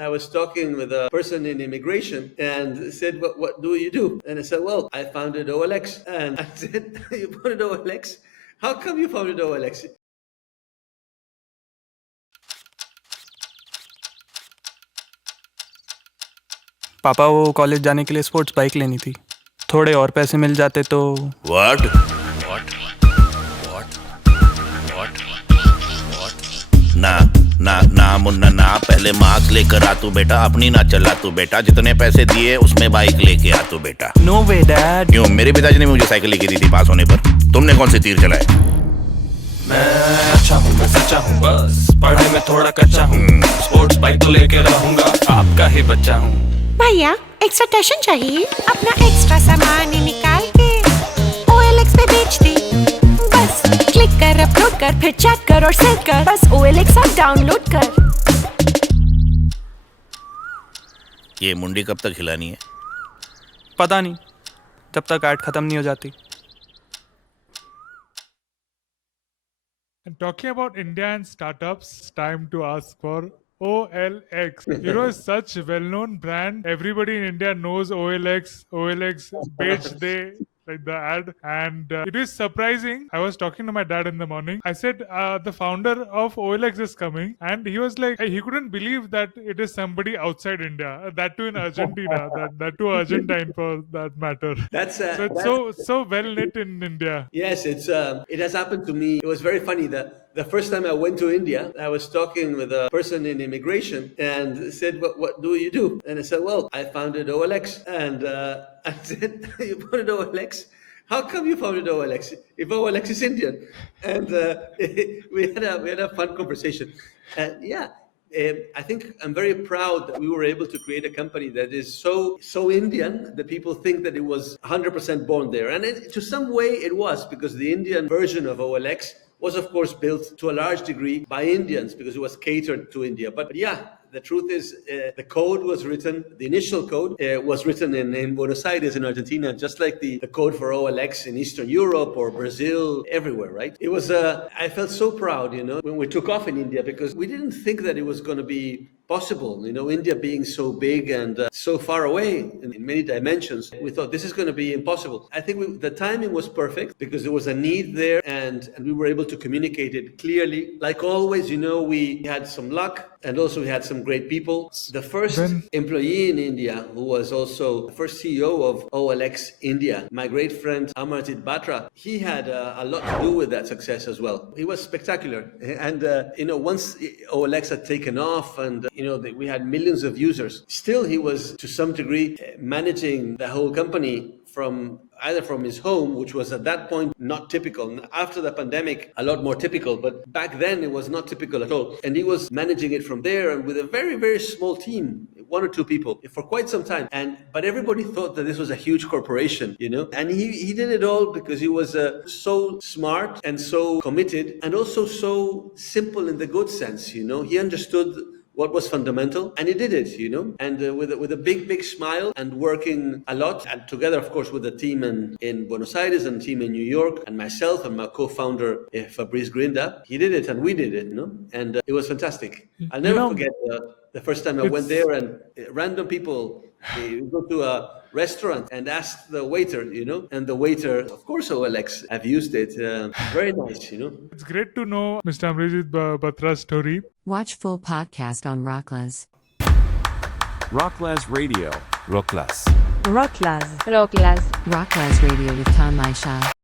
I was talking with a person in immigration and said, what do you do? And I said, well, I founded OLX. And I said, you founded OLX? How come you founded OLX? पापा वो college जाने के लिए sports bike लेनी थी, थोड़े और पैसे मिल जाते तो। What? ना मुन्ना ना, पहले मास्क लेकर आ तू बेटा, अपनी ना चला तू बेटा, जितने पैसे दिए उसमें बाइक लेके आ तू बेटा। नो वे डैड। क्यों? मेरे पिताजी ने मुझे साइकिल लेके दी थी पास होने पर, तुमने कौन से तीर चलाए? मैं अच्छा हूँ, मैं सच्चा हूँ, बस पढ़ाई में थोड़ा कच्चा हूँ, स्पोर्ट्स बाइक तो लेके रहूंगा, आपका ही बच्चा हूँ। भैया एक्स्ट्रा टशन चाहिए, अपना एक्स्ट्रा सामान निकाल के OLX पे बेच दी। बस क्लिक कर, अपलोड कर, फिर चेक कर और सेव कर, बस OLX ऐप डाउनलोड कर। ये मुंडी कब तक हिलानी है? पता नहीं, जब तक ऐड खत्म नहीं हो जाती। And talking about India and startups, time to ask for OLX. You know, it's such a well-known brand. Everybody in India knows OLX. OLX Beach Day, like the ad. And it is surprising. I was talking to my dad in the morning. I said, the founder of OLX is coming. And he was like, he couldn't believe that it is somebody outside India. That too in Argentina. that too Argentine for that matter. So it's so well knit in India. Yes, it has happened to me. It was very funny that the first time I went to India, I was talking with a person in immigration and said, what do you do? And I said, well, I founded OLX. And I said, you founded OLX? How come you founded OLX? If OLX is Indian? And we had a fun conversation. And I think I'm very proud that we were able to create a company that is so Indian that people think that it was 100% born there. And to some way it was, because the Indian version of OLX was, of course, built to a large degree by Indians because it was catered to India. But yeah, the truth is the code was written, the initial code was written in Buenos Aires in Argentina, just like the code for OLX in Eastern Europe or Brazil, everywhere, right? It was, I felt so proud, when we took off in India, because we didn't think that it was going to be possible. India being so big and so far away in many dimensions, we thought this is going to be impossible. I think the timing was perfect because there was a need there and we were able to communicate it clearly. Like always, we had some luck and also we had some great people. The first employee in India who was also the first CEO of OLX India, my great friend Amarjit Batra, he had a lot to do with that success as well. He was spectacular. And, once OLX had taken off and we had millions of users. Still, he was to some degree managing the whole company either from his home, which was at that point not typical. After the pandemic, a lot more typical, but back then it was not typical at all. And he was managing it from there and with a very, very small team, 1 or 2 people for quite some time. But everybody thought that this was a huge corporation, and he did it all because he was so smart and so committed and also so simple in the good sense, he understood what was fundamental, and he did it, and with a big smile and working a lot, and together, of course, with the team in Buenos Aires and team in New York, and myself and my co-founder Fabrice Grinda, he did it, and we did it, and it was fantastic. I'll never forget the first time I went there, and random people go to a restaurant and ask the waiter, and the waiter, of course, OLX, I've used it. Very nice, It's great to know Mr. Amrijit Batra's story. Watch full podcast on Rocklaz. Rocklaz Radio. Rocklaz. Rocklaz. Rocklaz Radio with Tanmay Shah.